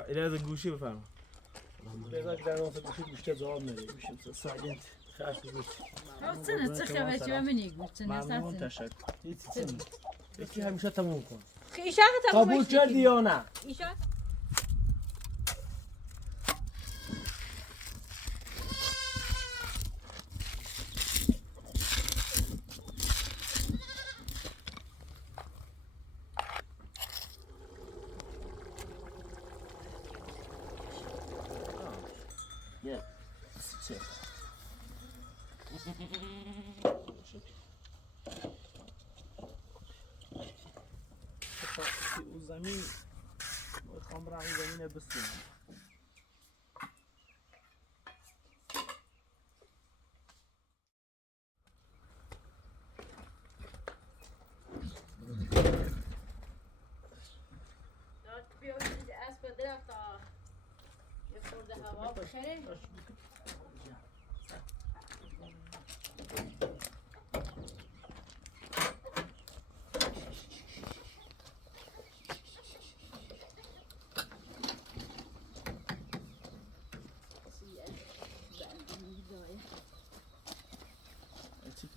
اینا از گوشی بفرما. بذار که در اون گوشی گوشت جواب نده. میشه ساگنت خاص گوشت. چه خبره چه منی گوشت ممنون تشکر. هیچ یکی همیشه تموم کن. خیشا قبول کردی یا نه؟ ایشا اون زمین میخوام برم اون زمین بسونم.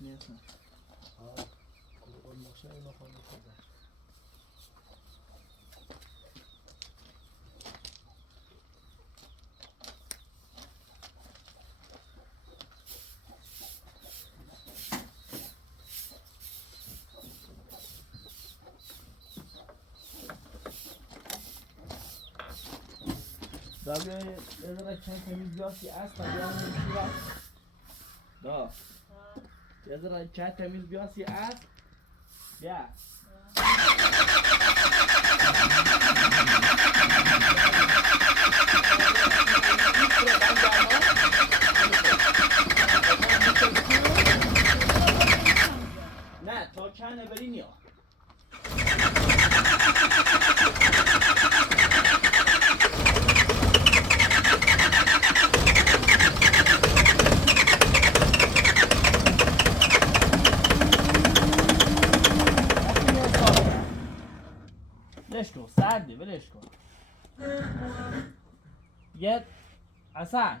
نیست نه. اون ماشین اینو خواهم بکنم. Dabei er چند تمیز بیاسی است تا بیام میشورم. دا. یه چند تمیز بیاسی است. بیا. نه تا چند بری نیا. ولش کن سرده ولش کن یه حسن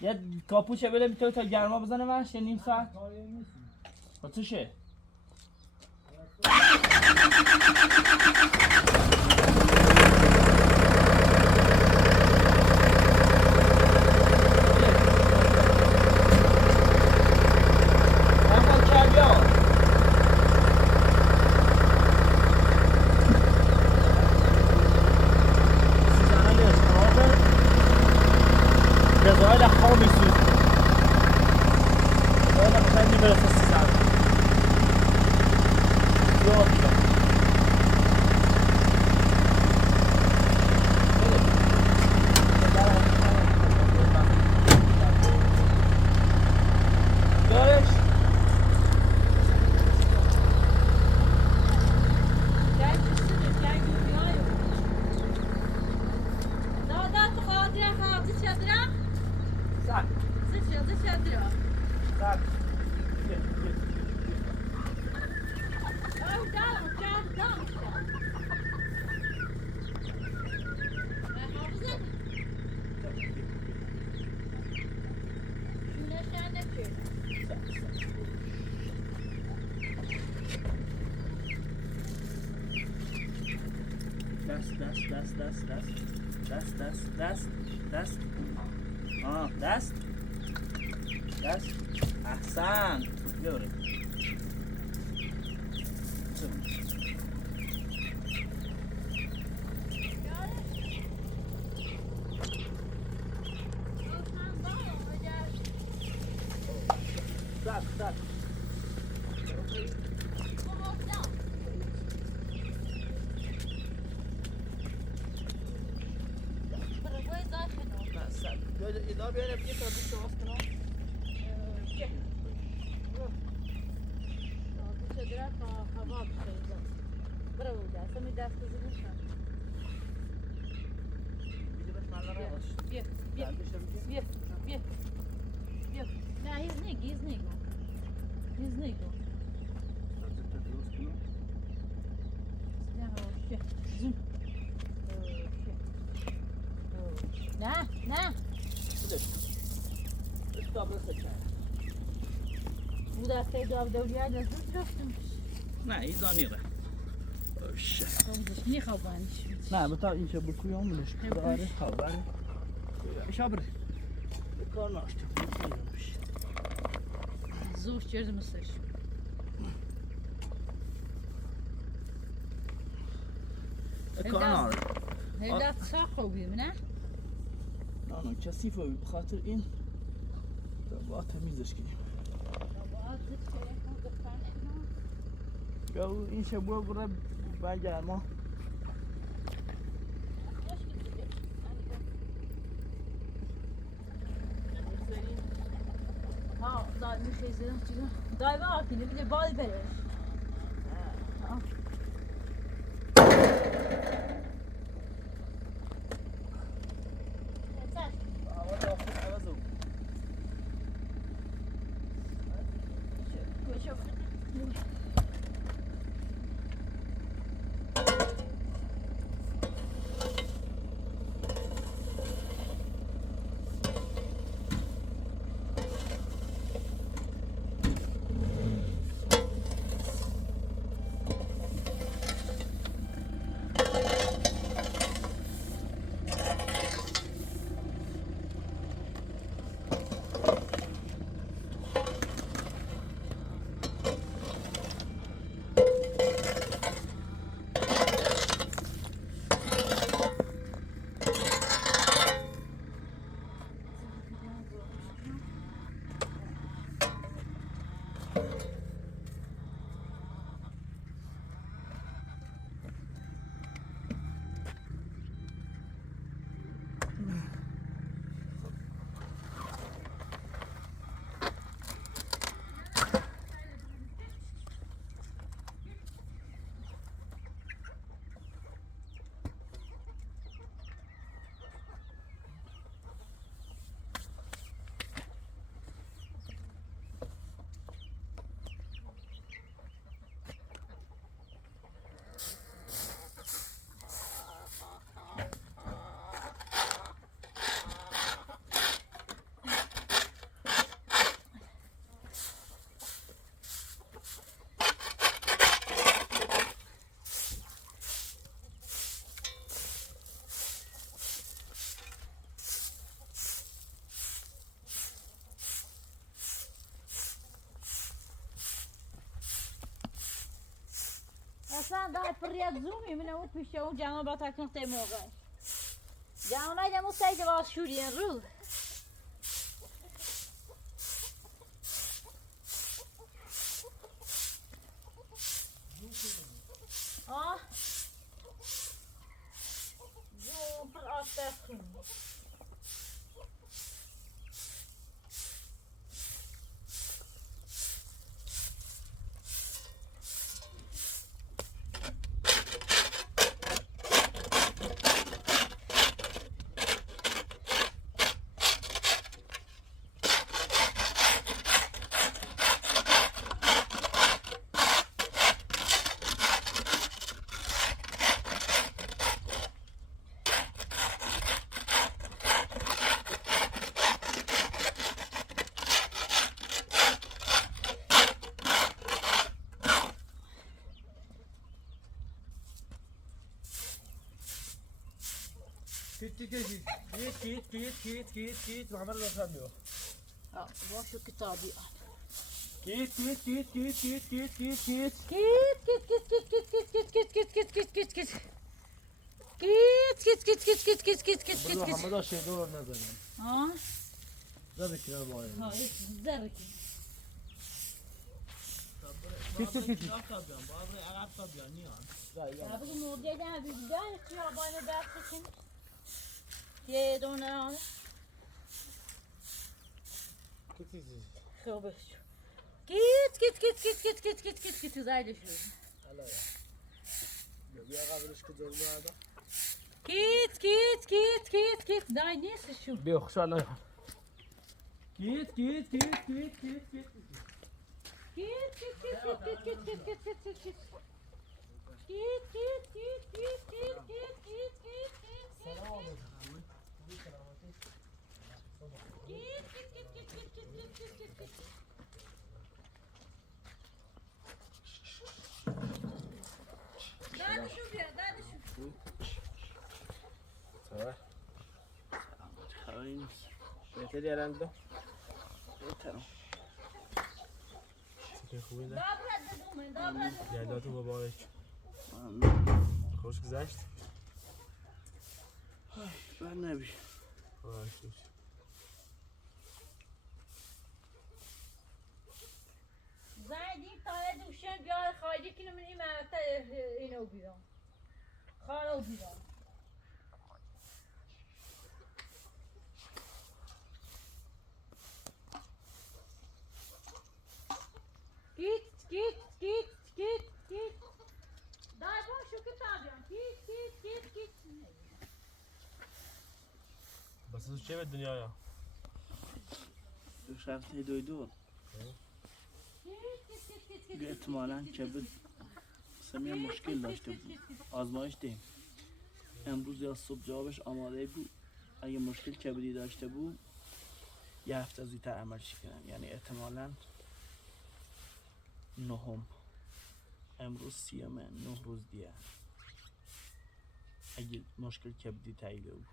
یه کاپوچه بده میتونه تا گرما بزنه منش یه نیم ساعت با چشه دست احسن بیاره زد إذا بينا بيتا بيتا واسكنا درات هوا بخير برو ده سمي دست زنشان بيجي بس مع الراس بيه لا هي زنيق نه نه Bu dafta davdavliya da zıttım. نه ایزا نیره اوشه Komşu niye kapanmış? نه بتا این چه بکویم منش داره خبره شابر کار ناشته Zuh çözdü mısır. کار ناره Evlat sağ koyayım ne? نه نه کثیفه بخاطر این با تمیزش کنیم یا این چه بگره بگرما Ha, daha bir şey izledim. Daha bir akıllı bir de bal verir. Ha. اصلا daha pırıya zoom من اون پیش اون جمع با تکن تی موقع جمع نگم اون سایده باز شورین رو آه زوم پر آسته کنی Git محمد رسام diyor. باشه کتابی Git. برو محمد şey دور نزنیم. ها زده کنار باید. ها زره Git. Ya bugün Nuriye'den bir güzel kıyabane dersin. Ye dona. خوبه شو. Git güzel şu. Hala ya. Bir قبلش که دور بعد. Git. Daha neyse şu. Bir خوشحال نه. Git. Git. Selam aleyküm. دادشو بیا دادشو. سلام. خبری نیست. بهتری الان دو. بهترم. چطور خوبی ده؟ دابرد دومه دابرد. یادتون مبارک. خوش گذشت. بر نبی. باش. زایدی تای دوشن بیار خواهی که نمی‌دونی مرتا اینو بیام. خالو بیام. گیت. دای باشو که تابیام. گیت. بس تو چه به دنیا یا؟ دو شرطه دو. به احتمالاً کبد سمیه مشکل داشته بود. آزمایش دیم. امروز یا صبح جوابش آماده بود. اگه مشکل کبدی داشته بود یه هفته زودتر عملش کردم. یعنی احتمالاً 9. امروز 30 9 روز دیگه. اگه مشکل کبدی تایید بود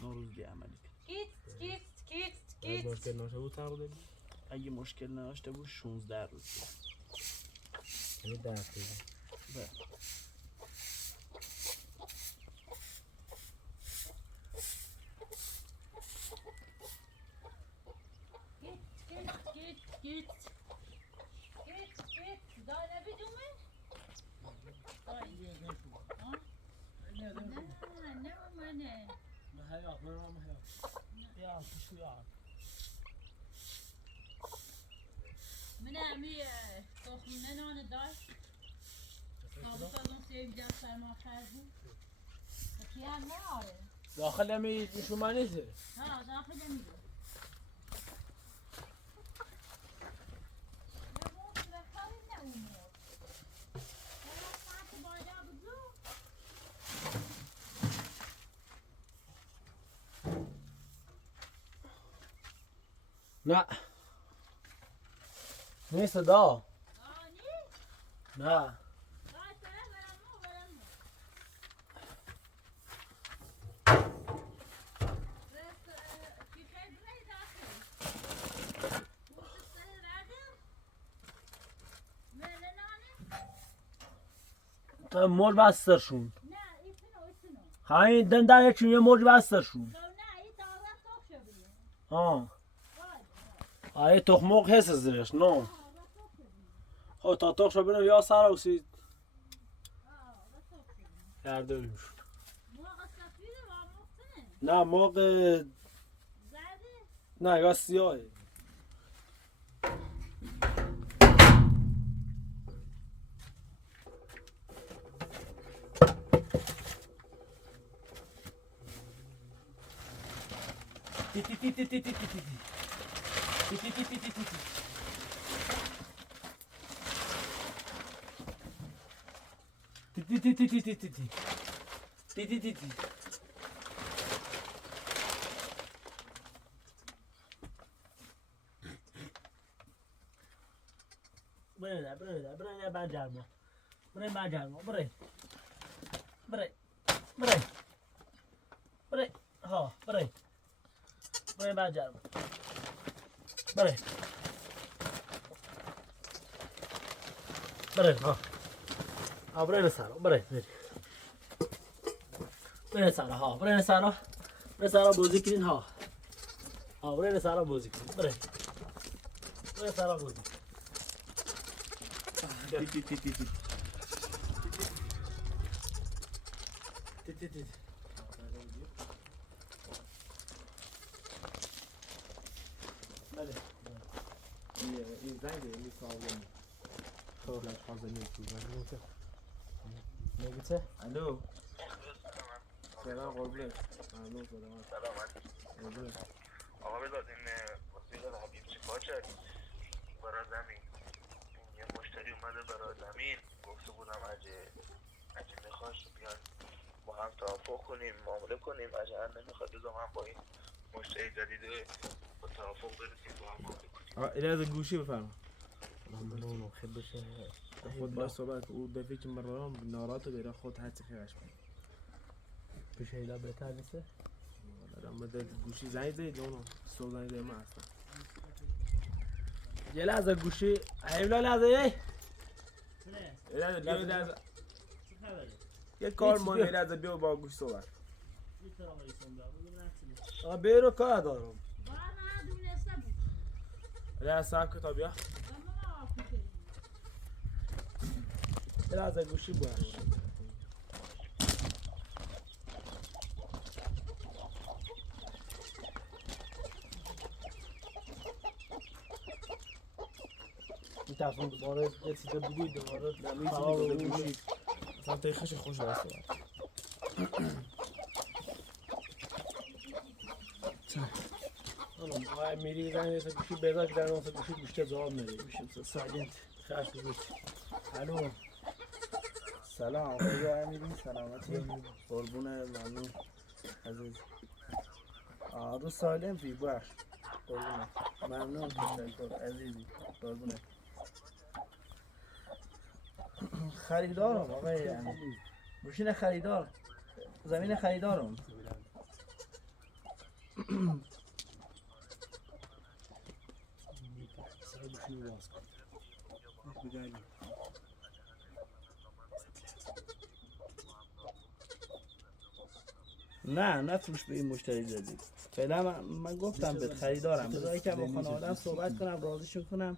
9 روز دیگه عملی کرد. اگه مشکل نشه بود تر بوده؟ اگه مشکل نداشته بود 16 روز دیگه. یعنی 10 روز. بله. گیت. دای نبیدومه؟ نه منه. من امی تخمونه نان داشت. تابوت از اون 17 سرما کردیم. کی هم نه آره. داخل همی شما نیسته؟ ها داخل میده. نه نیست دا نه تا موج بسترشون همین دم در یکی یه موج بسترشون آه تخمق هست زیرش نه خب تا تخش رو بینم یا سر اوسید کرده بیمشون نه موقع نه یا سیاهه Bere bajarma. Bere. Ha, bere. Bere bajarma. Bere. Bere, ha. Ha, bere sara, bere. Bere sara, ha, bere sara. Bere sara bozi kirin ha. Ha, bere sara bozi kirin. Bere. Bere sara bozi. این زنگ این سالم خب خازه نیست نگیته الو سلام قربونت الو سلام قربونت آقا بذار این وسیله حبیب چیکار کرد برای زمین یه مشتری اومده برای زمین گفته بودم اگه میخواست بیان با هم توافق کنیم معامله کنیم اگه نمیخواد بذار من با این مشتری جدید با توافق برسیم با هم معامله کنیم. الى هذا گوشی بفرما ممنون خیلی بشه خود با صحبت او دفعه که مرام ناراحت بیره خود هر چی خیرش کنه پیش اینا بهتر نیسته؟ اما در گوشی زنگ زید اونو صبح زنگ زید ما هستم یه لحظه گوشی حیولا لحظه یه لحظه یه کار مهم یه لحظه بیا با گوش صحبت بیرو کار دارم بار من دونسته بود یه لحظه صاحب کتاب بیا اما آفیده یه لحظه گوشی باش این تفاهم دوباره یه چیزا بگوی دوباره نمیتونی به گوشی اصلا تیخش خوش باید صحبت آقای میری زنگ نیست گوشی بذار که در نفت گوشی گوشت جواب نده گوشی ساجنت خش بگوشی الو سلام خدا امیری سلامتی قربونه ممنون عزیز رو سالم فی باش قربونه ممنون تشکر عزیزی قربونه خریدارم آقای امیر ماشین خریدار زمین خریدارم نه نفروش به این مشتری جدید فعلا من گفتم بهت خریدارم بذار که با خانواده‌ام صحبت کنم راضیشون کنم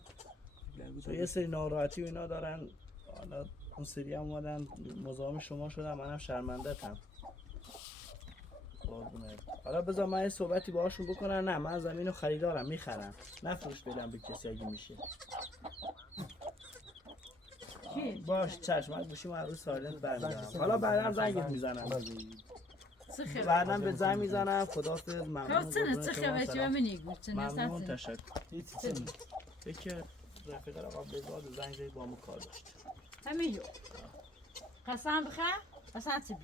تو یه سری ناراحتی و اینا دارن حالا اون سری هم اومدن مزاحم شما شدم منم شرمنده‌ام حالا بذار من یه صحبتی باهاشون بکنم نه من زمینو خریدارم میخرم نفروش بدم به کسی اگه میشه باش چشم من گوشی من روز سایلنت برمیدارم حالا بعدم زنگت میزنم بعدم به زنگ میزنم خداحافظ ممنون چه خبر چه منی گفت ممنون تشکر فکر رفیق آقا بزاد زنگ زدی با ما کار داشت همینجور قسم بخواه قسم چی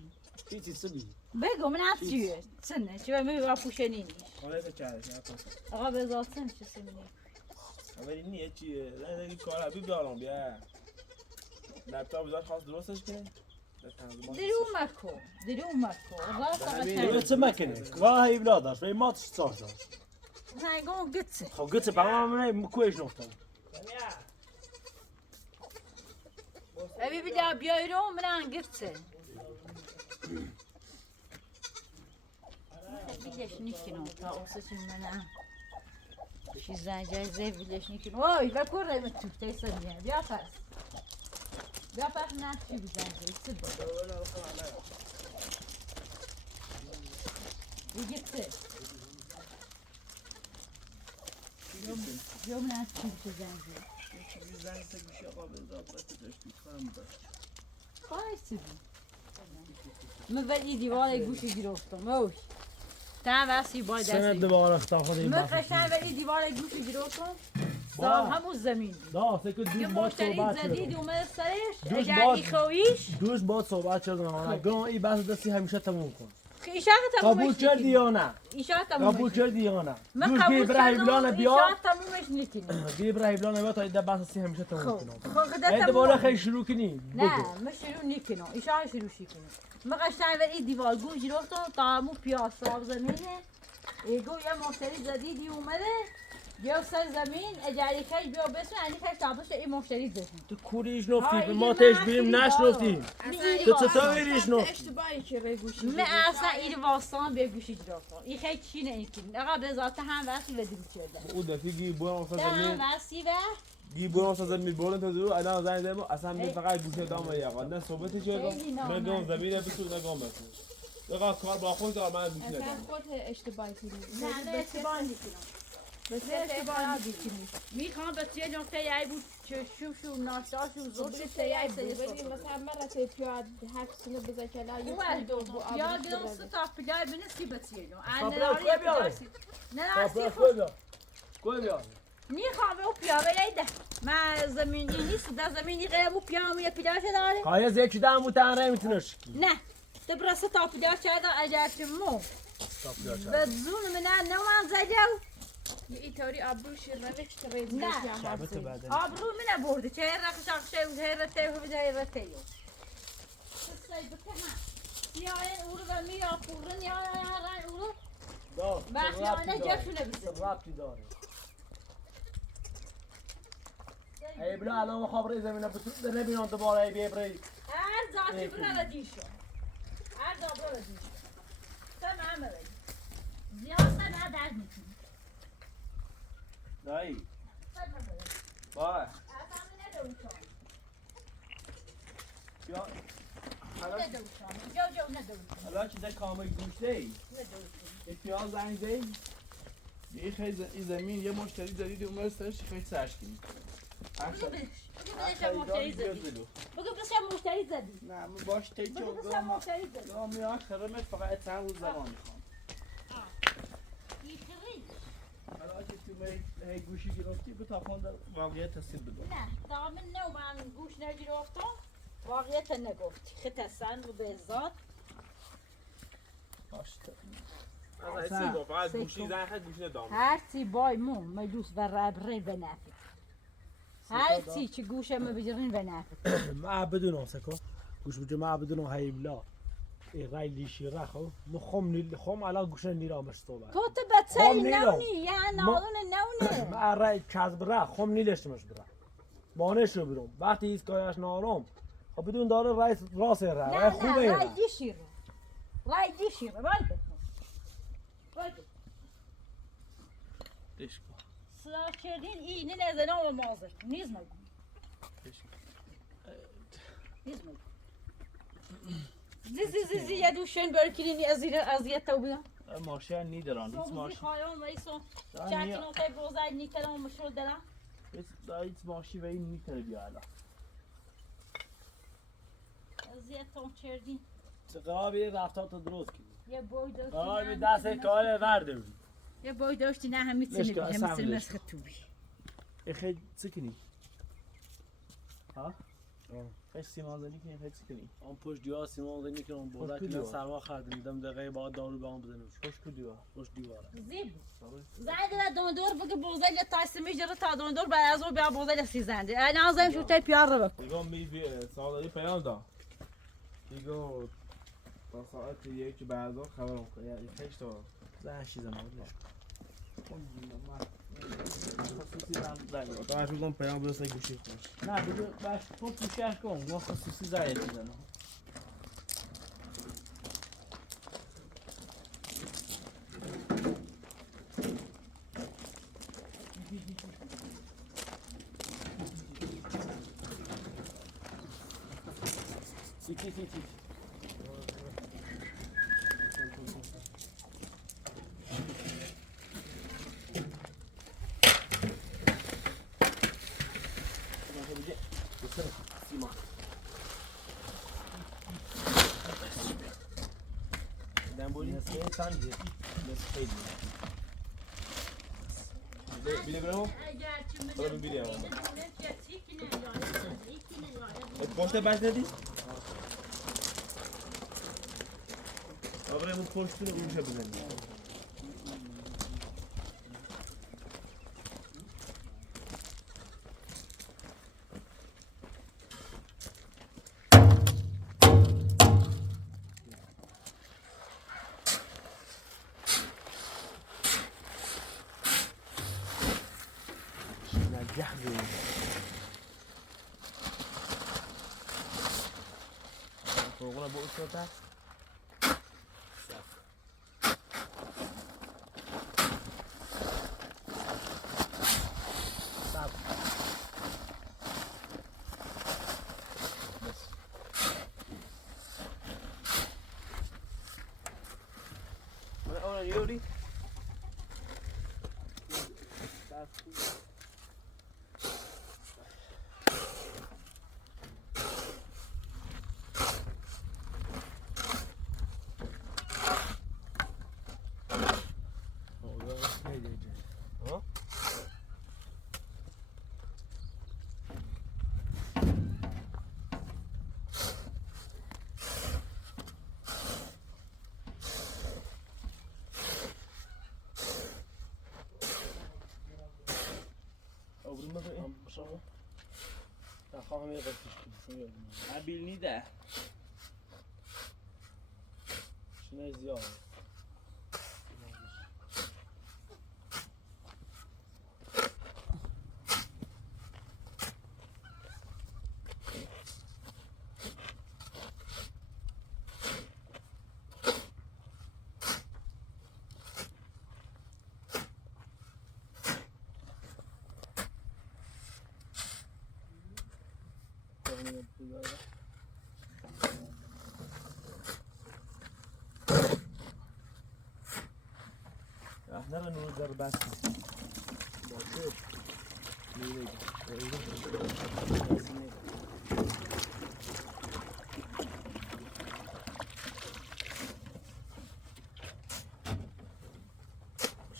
هیچی سبی بگو من از چیه سنه چیه میگه پوشنی نیش آقای بچه‌اش آقا بذار سن چه سنی اولی نیه چیه نه دیگه کار حبیب دارم بیا لپتاپ بذار خواست درستش کنه درو مکو دیگه چه مکنه واه ایولاداش و ماتش صاحب نگو گتسه خب گت با من مکوش نقطه ابی بیا بیایرو من گتسه بیلش نیکنم تا اوسش منم چیز زنجای زی بیلش نیکنم وای و کوره من تو تیسنیه بیا پس نه چی بیزنجای سبا گتسه یا من از چی بیزنجای چیزی زنگ تا گوشی آقا بزاد بسته داشتی کارم داشت خواهی من ولی دیوار گوشی گرفتم اوش تا واسه باید سند دوباره اختار خودی من قشنگ ولی دیوار گوشی گرفتم سال همون زمین دا فکر دوست با صحبت زدید اومد سرش دوست اگر باز- ای خویش دوست با صحبت شدن گم این بحث دستی همیشه تموم کن ایشان تمومش قبول کردی یا نه ایشان قبول تمومش کردی یا نه من دوست قبول ابراهیم لانه کردم بیا ایشان تمومش نکنیم بی ابراهیم لانه بیا تا ایده بحث سی همیشه تموم خب کنم خب ایده قدرت بالا خیلی شروع کنی نه من شروع نکنم ایشان شروع کنیم من قشنگ ولی دیوار گوشی گرفتم تا همون پیاساب زمینه ایگو یه مشتری جدیدی اومده بیا سر زمین اجاره کش بیا بسون یعنی کش تابست این مشتری زدید تو کوریش نفتی آه، به این ما من تش بریم خیلی نشنفتیم تو چطور ایریش نفتی اشتباهی که روی گوشی من اصلا این واسطان به گوشی گرفتم این خیلی چی نمیکنه آقا به ذات هم وقتی بدیم چرده او دفعه گی بوام افتاد هم زمین وقتی و گی بوام افتاد زمین بولن تا زیرو الان زنگ زدم اصلا می فقط گوشه دام یا نه صحبتی چه خیلی من گم نامرد. زمین بسو نگم بسو بقا کار با خود دار من گوشه اصلا ندم خود اشتباهی کردی نه نه اشتباه نکنم به نه اشتباه نکنی میخوام به توی نقطه یای بود چشم شو ناشتاش و زود ببین مثلا من رفته پیاد هفت بذار که لا یا گلوس تا پیای بنسی بتیلو خب نه کوی بیا کوی بیا میخوام او پیاده ایده من زمینی نیست در زمینی غیر او پیاده پیاده داره قایز یکی دام و تنره میتونش نه تبرسه تا پیاده کرده اگر مو بدون من أنا ما زجوا اینطوری آبرو شیرنه چه روی نه. شعبت بعدين آبرو من برد چه رخش آخشه و هرته و هرته یو سعی بکنم یا این اولو و می آپورن یا این اولو دار بخشی آنه جفشونه بزن رابطی داره ای بلا الان خبر زمینه بتو نبینم دوباره ای بیبری هر ذاتی بنا ردیشو هر دابرو ردیشو سم عمله زیاد سم عدد میکنی دایی سم عمله با اصلا ندوشم یا ندوشم جو ندوشم حالا چه ده کامل گوشته ای ندوشم پیاز زنگ زی یه خیلی این زمین یه مشتری دارید اومد سرش خیلی سرشکی بگو بشم مشتری زدی بگو بشم مشتری زدی نه من باش تیچه بگو بشم مشتری زدی میان خرمش فقط چند روز زمان میخوام یکری حالا که تو هی گوشی گرفتی به تاپان در واقعیت تصیب بدون نه دامن نو من گوش نگرفتم واقعیت نگفتی خیلی سن و به ذات از این با فقط گوشی زن خیلی گوشی ندام هرچی بای مو مجلوس و ربره به نفت هرچی که گوشه ما بجرین به نفت ما بدون سکو گوش بجو ما بدون هی بلا ای رای لیشی رخو مخم علا گوش نیرامش صحبت تو بچه خب نیرم. نونی یا نالون نونه ما رای کذب رخ خم نیلشتمش برا بانه شو برم وقتی ایستگاهش نارم خب بدون داره رای راست رای نه خوبه نه رای رای دیشیره رای دیشیره رای بکن رای بکن دش کن صدا کردین اینه نزنه و مازه نیز مگو نیز مگو زی یه دوشن برکیرینی از یه تو بیان ماشین نیدران هیچ زی ماشین خواهیم ویسون دارن چاکی نیا- نوتای بوزای نیتلم مشروع دارم هیچ ماشین و این نیتره بیا الان از یه تون کردین قرابی رفتار تو درست کنی یه بوی داشتی قرابی نه دست همیتونه کار ورده یه بوی داشتی نه همیتونه لشکر، بی اصلا همیتونه لشکر. مسخ تو بی خیلی سکنی ها؟ آه. خیلی سیمان زنی که خیلی سکنی آن پشت دیوار سیمان زنی که اون بوده که دیوار. سرما خرد میدم دقیقه بعد دارو به آن بزنم خوش کو دیوار پشت دیواره زیب زاید و دوندور بگه بوزای تایس میجره تا دوندور بعد از اون بیا بوزای سیزنده انا ازم شو تای پیار رو بکن دیگه می سوالایی پیام دا دیگه تا ساعت یک بعدا خبرم کنه یعنی خیلی تا زن چیز نبودش تا شدم پیام برسه گوشی خوش نه بگو باش تو پوشش کن ما خصوصی زایت میزنم نسخه چند جه نسخه خیلی بیده برم برم بیده هم پشت بش ندی؟ آقا همون پشتون رو اونجا بزنی نجح بیم فوقنا بقول صوتها من اول يوري خواهم یه قصد کنم عبیل نیده شنه زیاد نرى نوزر بس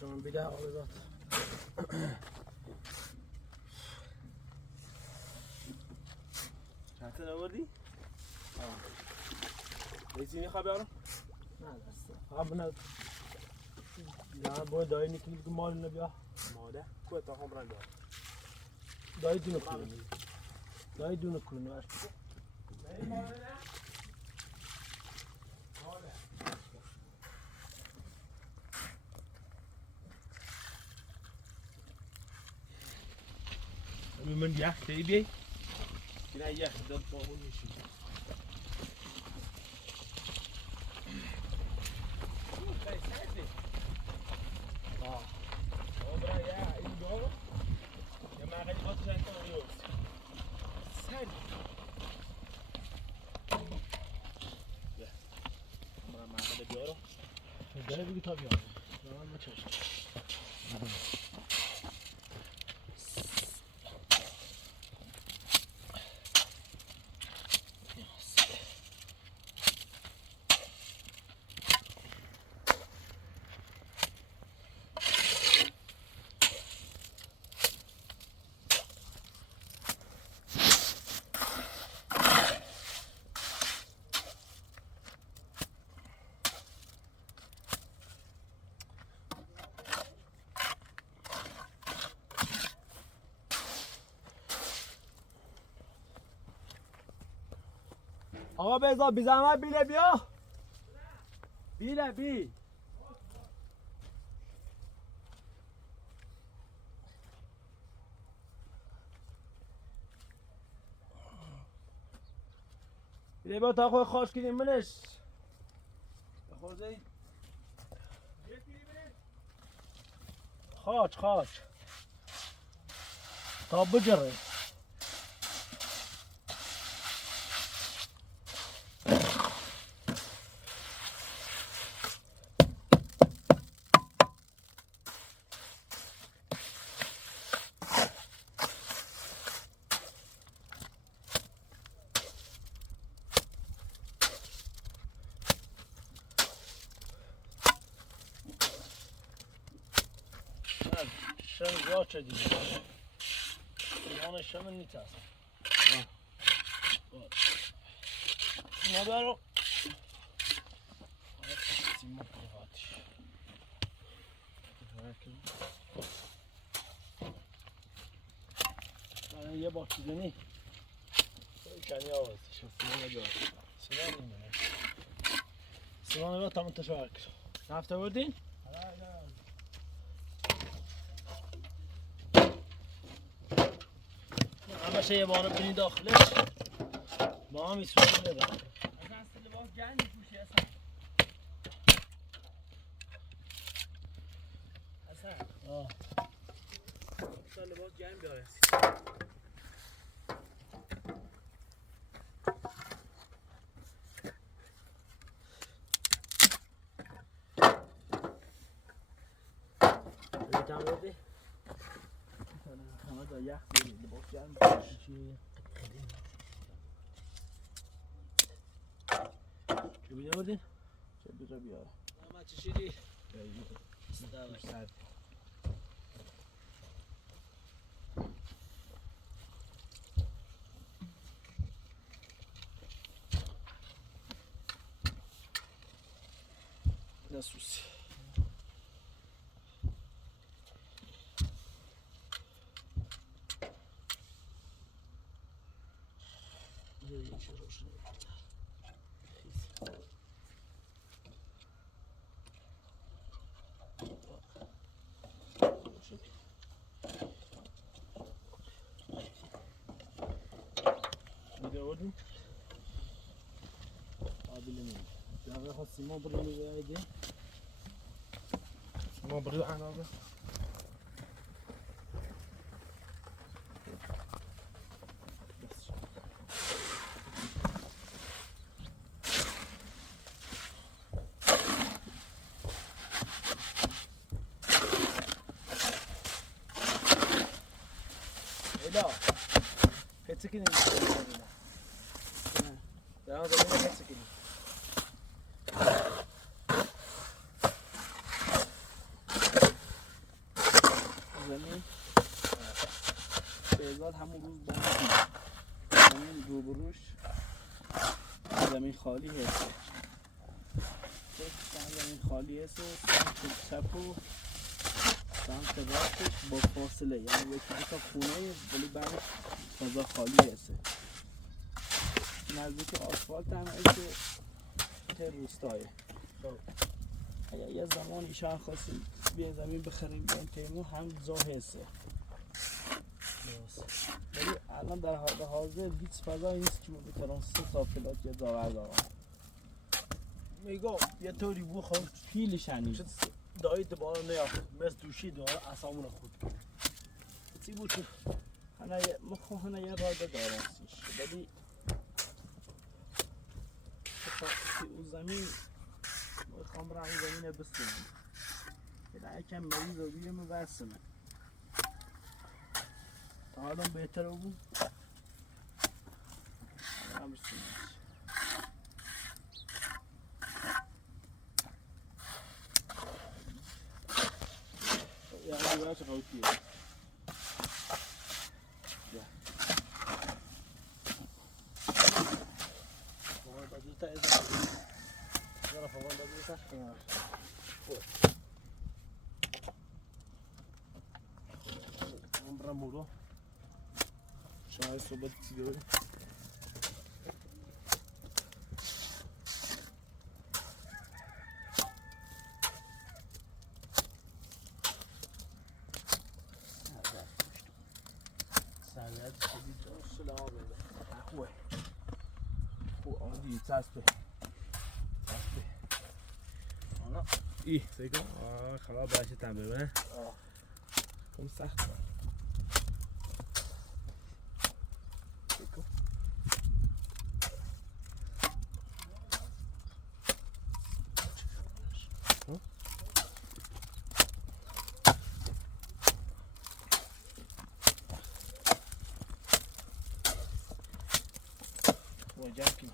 شما بیده آوازات چند تا آوردی؟ بیسی میخواه بیارم؟ نه دسته نه نه باید دایی نکنید که مال نبیا ماده؟ کوه تا هم برن بیارم دایی دونه کنید دایی دونه کنید من یخ دی بیای؟ نه یخ داد با اون میشید داره دیگه تا بیاره زمان ما چشم آقا بزا بی زحمت بیله بیا بیله بی بیله بیا تا خوی خواست کنیم منش بخورده؟ خاچ تا بجره شن زیاد شدید ایمان شن نیت است ما برو سیما پریواتش من یه با چیزنی کنی آوازش سیما نجار سیما نیمونه سیما نجار تا منتشار کرد نفته بردین؟ همشه یه بار بینی داخلش با هم ایسوشی نبرد اصلا لباس گرم میپوشه اصلا لباس گرم بیاره بیتم بردی؟ همه دا یخ بیاره لباس گرم میپوشه چه بیده بردین؟ چه بیره بیاره همه چه شدی؟ سرد نسوسی بودیم قابل نیم جاوه خود سیما بری میگه سیما بری عنابه ایلا پچه کنیم در آن زمین پچه کنیم زمین بهزاد همون روز با زمین روبروش زمین خالی هست زمین خالی هست سمت چپ و سمت راستش با فاصله یعنی یکی دوتا خونه ولی بعدش فضا خالی هست نزدیک آسفالت هم هست ته روستایه اگر یه زمان ایشان خواستیم بیاین زمین بخریم بیاین تیمو هم جا هسته ولی الان در حال حاضر هیچ فضایی نیست که ما بتونم 3 تا پلات یا داور دارم میگم یه طوری بو خود پیل شنی دایید بالا نیافت مثل دوشی داره اصامون خود چی بود تو؟ هنه یه راده دارم سیش ولی که اون زمین میخوام برم اون زمین بسونم که در یکم مریض رو بیم برسنه تا حالا بهتر بود برم بسونمش یعنی باید خوکیه فوان دادیتا ایزا زرا فوان دادیتا کنار من برم بودو شاید صحبت چی داری چسبه ای سیکن خراب باشه تن ببینه کم سخت جمع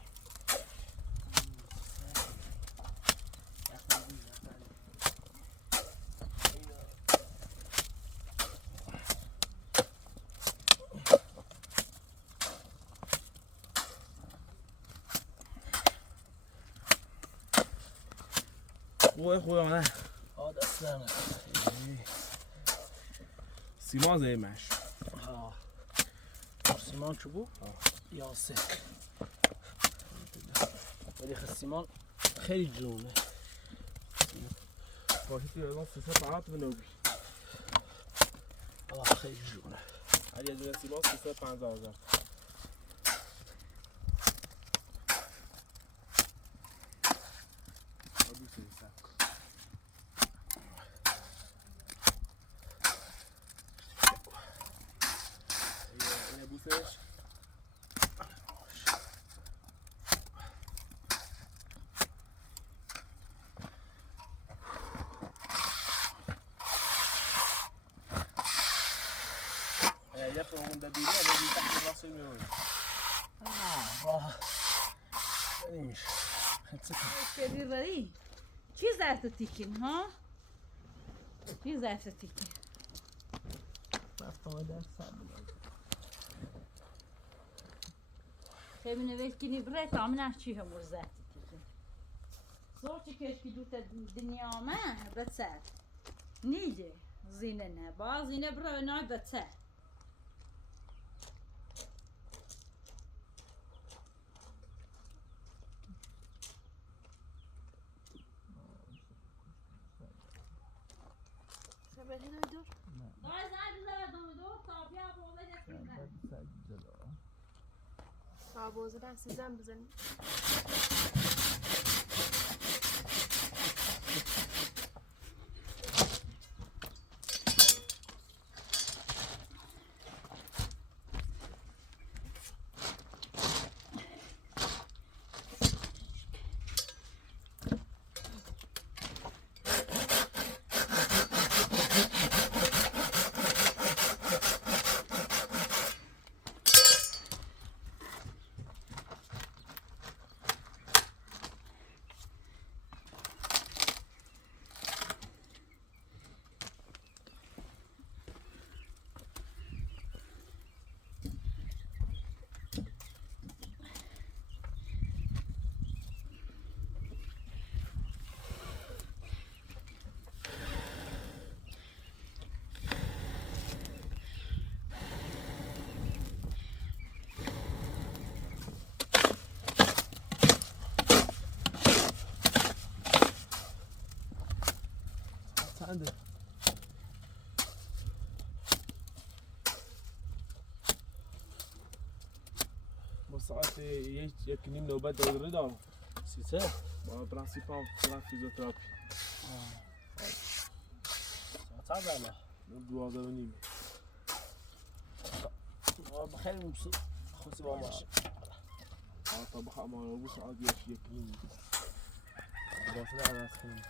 خوبه نه دست نمه سیمان زیمش سیمان چو بو؟ یاسه ولی خب سیمان خیلی جونه باشه توی الان 300 فقط به نوبی خیلی جونه هر یه دونه سیمان 350,000 بوسش یه خواهون دبیره و بیتر که راست میمونی نمیشه خیلی رایی چی زرت تیکین ها؟ چی زرت تیکین؟ رفتم در سر خیلی نوشت کنی بره تا من چی هم زرت تیکین زور چی کشکی دوتا دنیا من بسر نیجه زینه نه با زینه بره نای بسر آبوزه دست زن بزنی. چنده؟ با ساعت یک نیم نوبت دوره دارم. سیسه؟ با پرنسیپال فیزیوتراپی. ساعت چند 12 و نیم. بخیر موسی خوشی با ماشین. تا بخوام ما رو ساعت یک نیم. واسه عوض کنیم.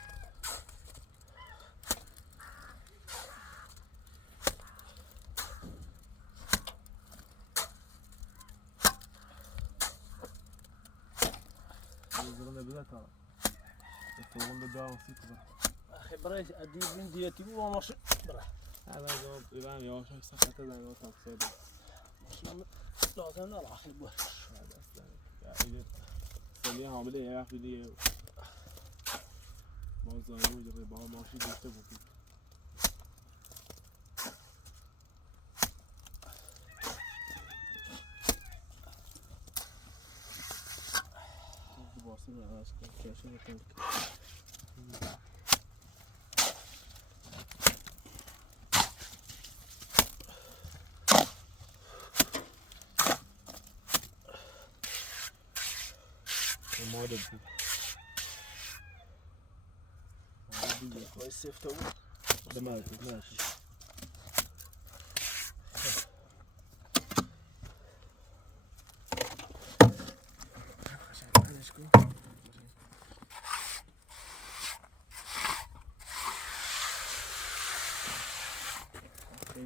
نبیده تا فوقون به جا سی کنم. آخه برای دیدیم دیتی بود با ماشین برای. هذا جواب إيراني أو شيء سكت هذا أو تقصد. ماشین لازم نه آخه بود. هذا أصلا يعني سنية عاملة يا أخي دي. ما زانو يجري بها ماشي جبته بكي. باسم على أشكال كاشة وتنك. ماده بود. خواهی سفته بود. دماغ ماشي.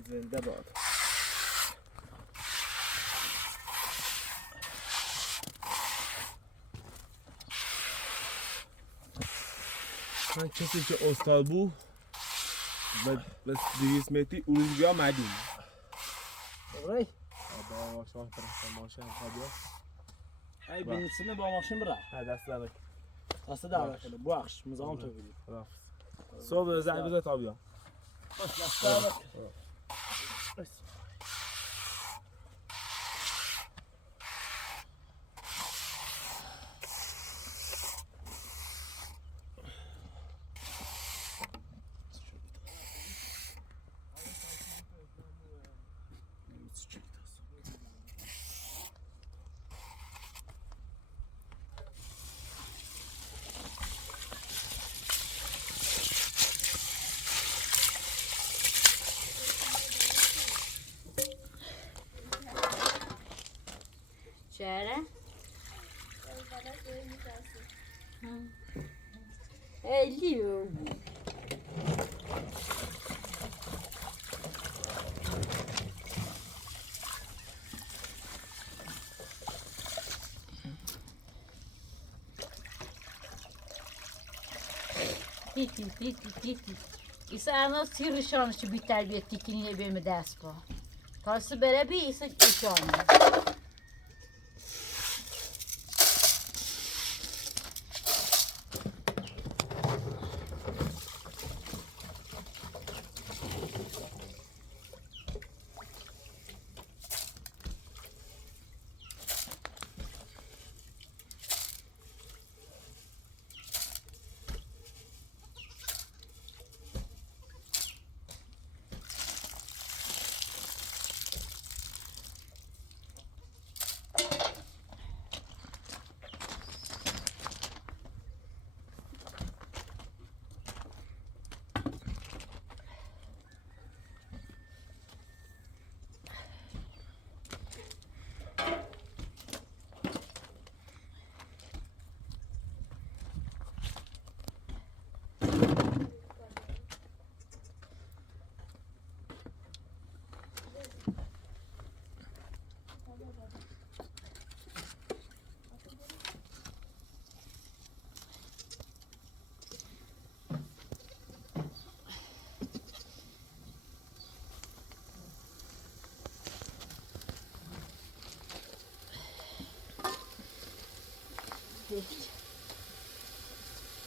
زنده باد. من کسی که استاد بود بس 200 متری اروزگاه مدین برای؟ با شاه پرستان ماشین خبیا ای بینیسینه با ماشین برای. ها دست دارک دست دارک کنه بخش مزام تو بگیر. صبح زنگ بزن تا بیام. دست دارک. چرا؟ لیو دیتی ایسا انا سی رشانش بی تربیتی کنی نبیم دست با تاسو بره بی ایسا رشانه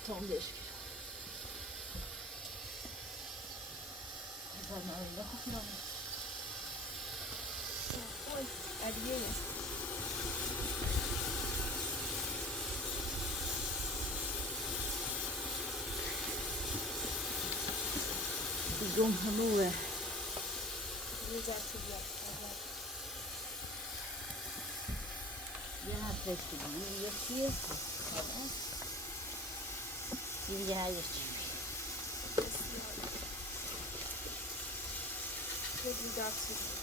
95 زمان خوب Oi, Ariel. دوم هموه یه هفته دیگه یه چیه یه هایش Ele dá pra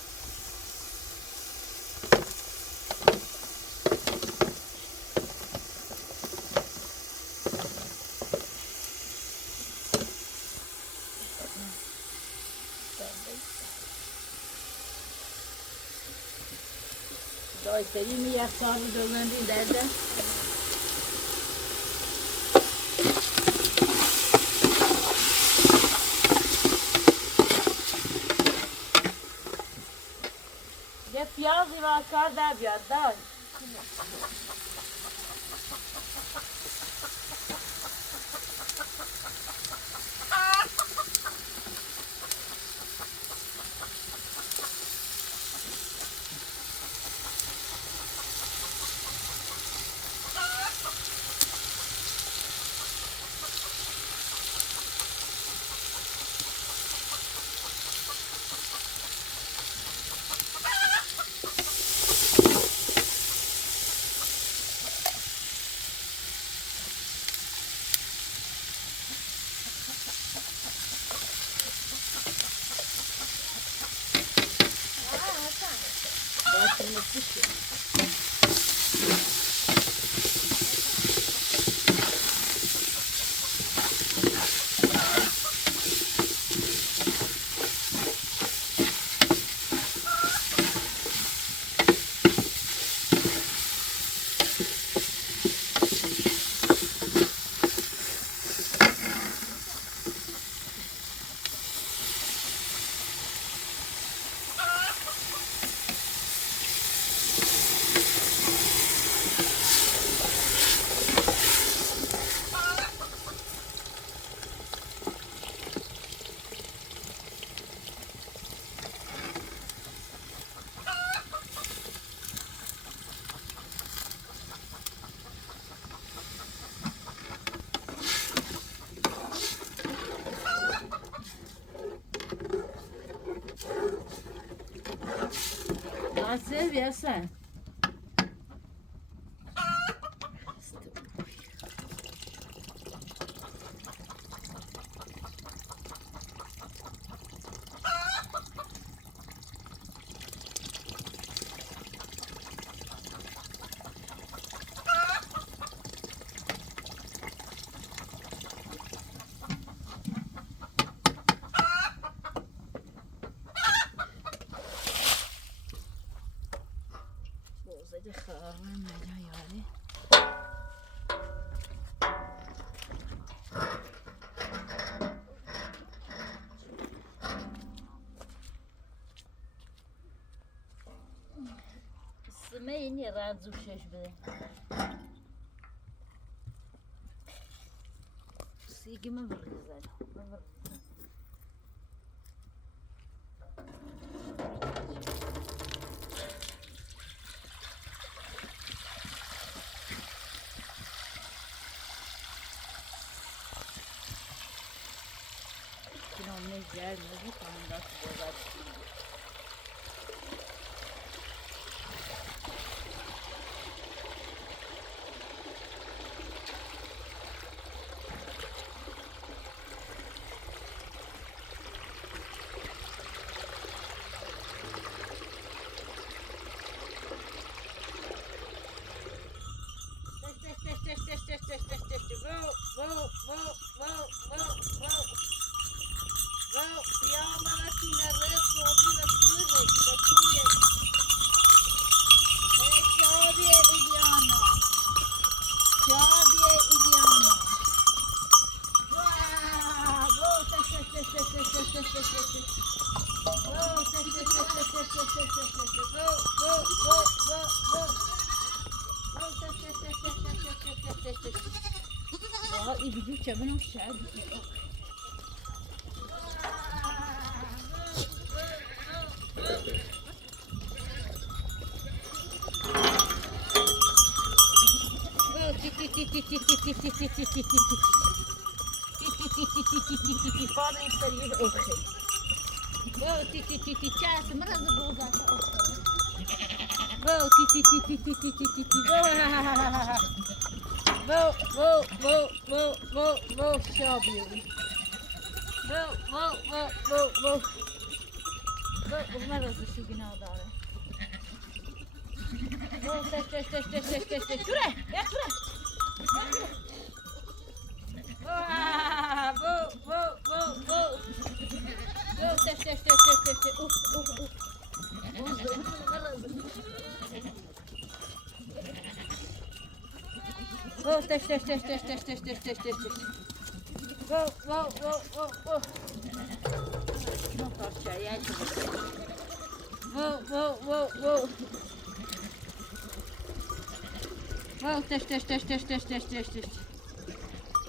دای سریم یک سال دوزن بین درده یه پیازی و کار در بیاد دای seviyorsan. بوزه خواهم مجایاله اسمه اینی رنزو شش بده سیگی من برگزن Güzel mi? Tam da güzel. بجو چبنو شعب فاضي يشتري أخي بو تي تي تي تي شاس مرض بوزات بو تي تي تي تي تي تي تي تي بو شابي بو مرض شو جنا داره بو تش شوره يا شوره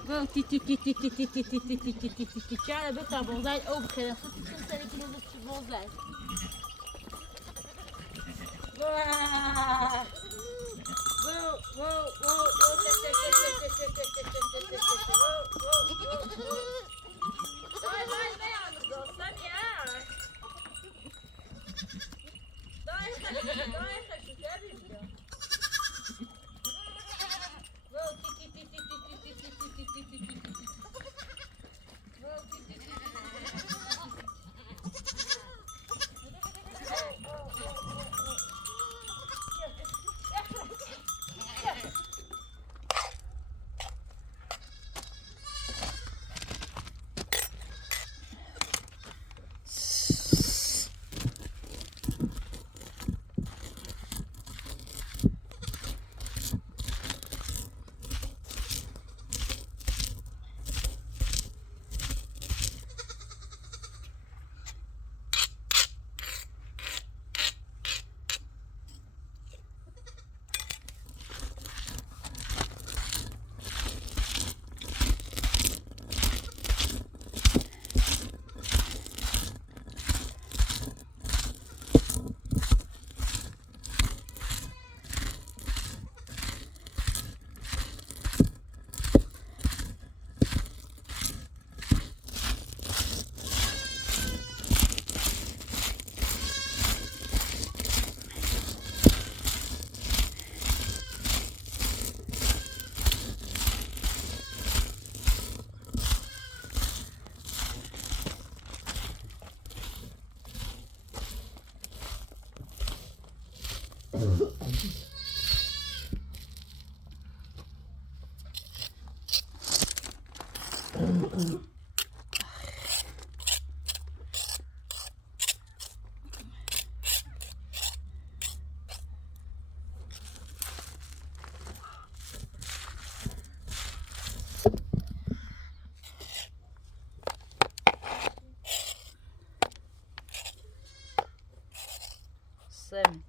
Go ti ti ti ti ti ti ti ti ti ti ti ti ti ti Çare bir tabozay overgereden. Tutun seni kiloluk bozay. Sen.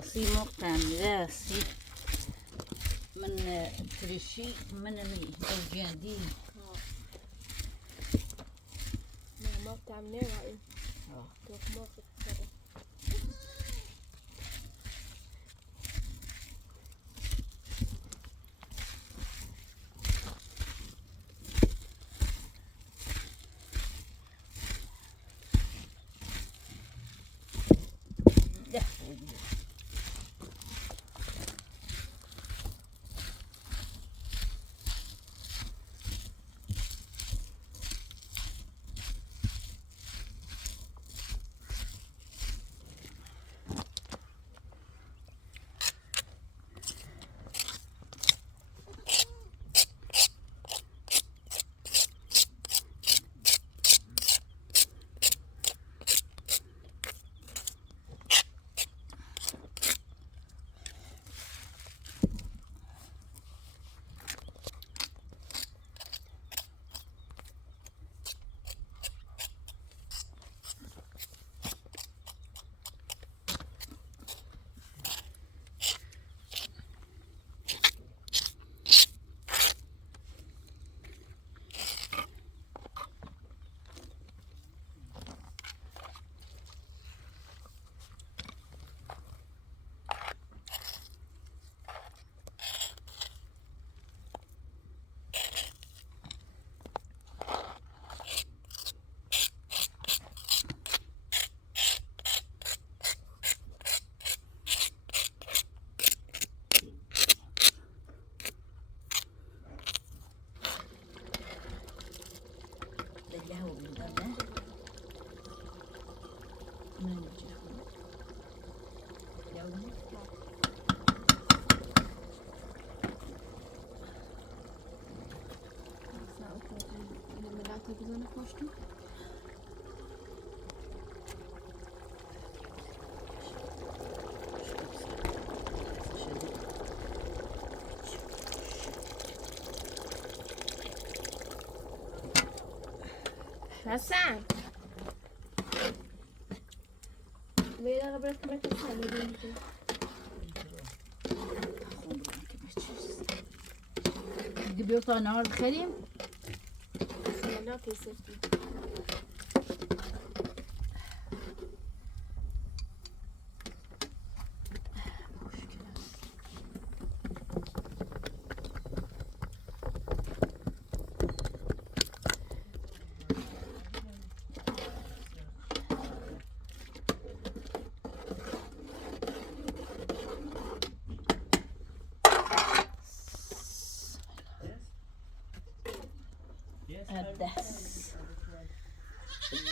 سی مقتنع سی من ترشی من می اوجندی ما بتعمليه رأيي تروح موقف كده بزنه پشتو. حسن وی دقیقه برای که سنی دونی که دیگه بیو تا نهار بخریم. سیالا که سفتی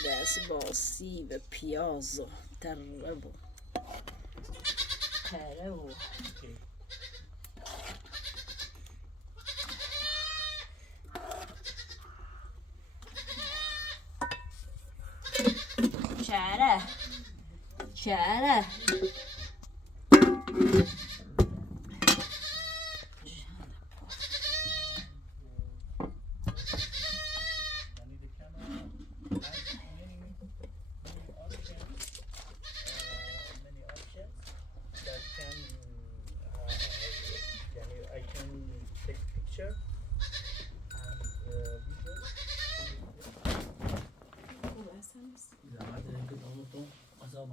دست با سیب پیاز و ترب و کره و چره چره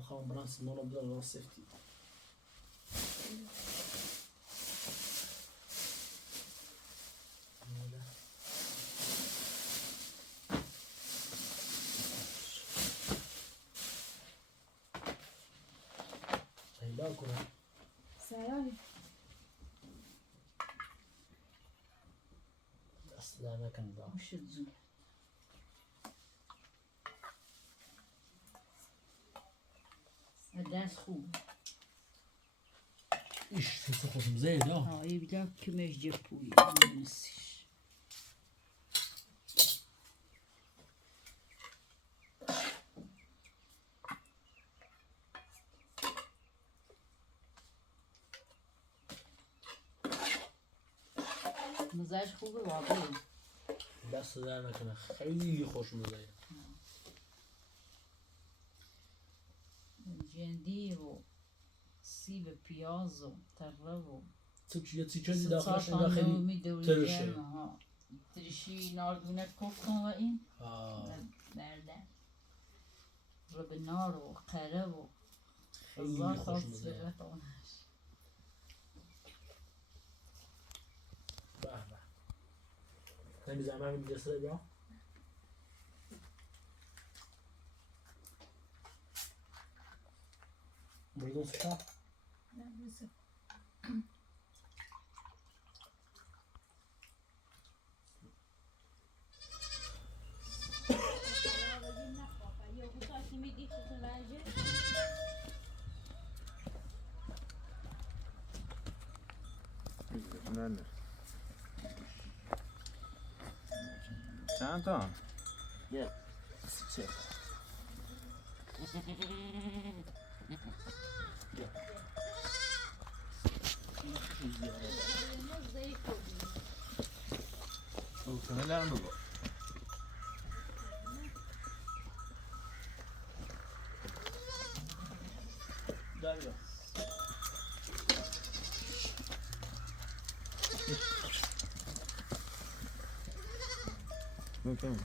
بخوام برام سنونه بدون راس سفتی پیدا کنم سیالی دست در نکنه دا خوشت زود دست خوب ایش تیسه خودم زید ها آیه بیدم کمش جپوی نسیش مزاج خوبه واقعی دست در نکنه خیلی خوش مزه جندی و سیب پیاز و تره و یه چیزی داخلش انگار خیلی ترشه ترشی ناردونه کن و این برده رو به نار و قره و خیلی خوش مزه به به نمیزم همین جسره بیا بردون سکا چند تا؟ یه چه Soğuksana lan bu. Daryo. Bakın.